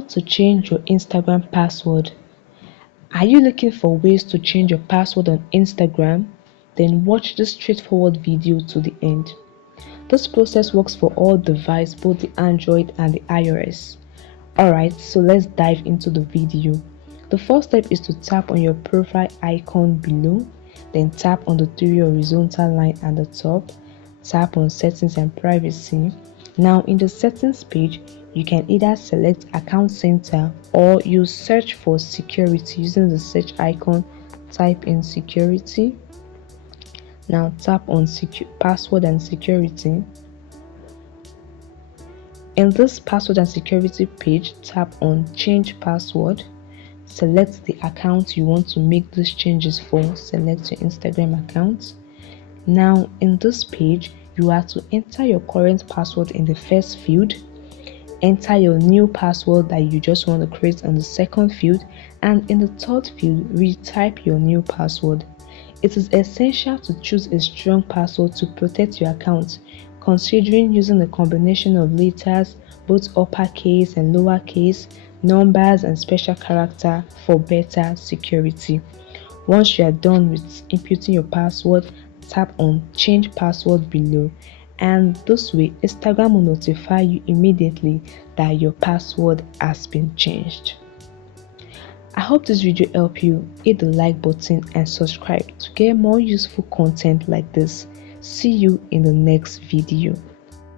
How to change your Instagram password. Are you looking for ways to change your password on Instagram? Then watch this straightforward video to the end. This process works for all devices, both the Android and the iOS. Alright, so let's dive into the video. The first step is to tap on your profile icon below, then tap on the three horizontal line at the top, tap on settings and privacy. Now in the settings page, you can either select account center or you search for security using the search icon, type in security. Now tap on password and security. In this password and security page, tap on change password. Select the account you want to make these changes for. Select your Instagram account. Now in this page, you have to enter your current password in the first field, enter your new password that you just want to create on the second field, and in the third field, retype your new password. It is essential to choose a strong password to protect your account, considering using a combination of letters, both uppercase and lowercase, numbers and special character for better security. Once you are done with inputting your password, tap on change password below, and this way Instagram will notify you immediately that your password has been changed. I hope this video helped you. Hit the like button and subscribe to get more useful content like this. See you in the next video.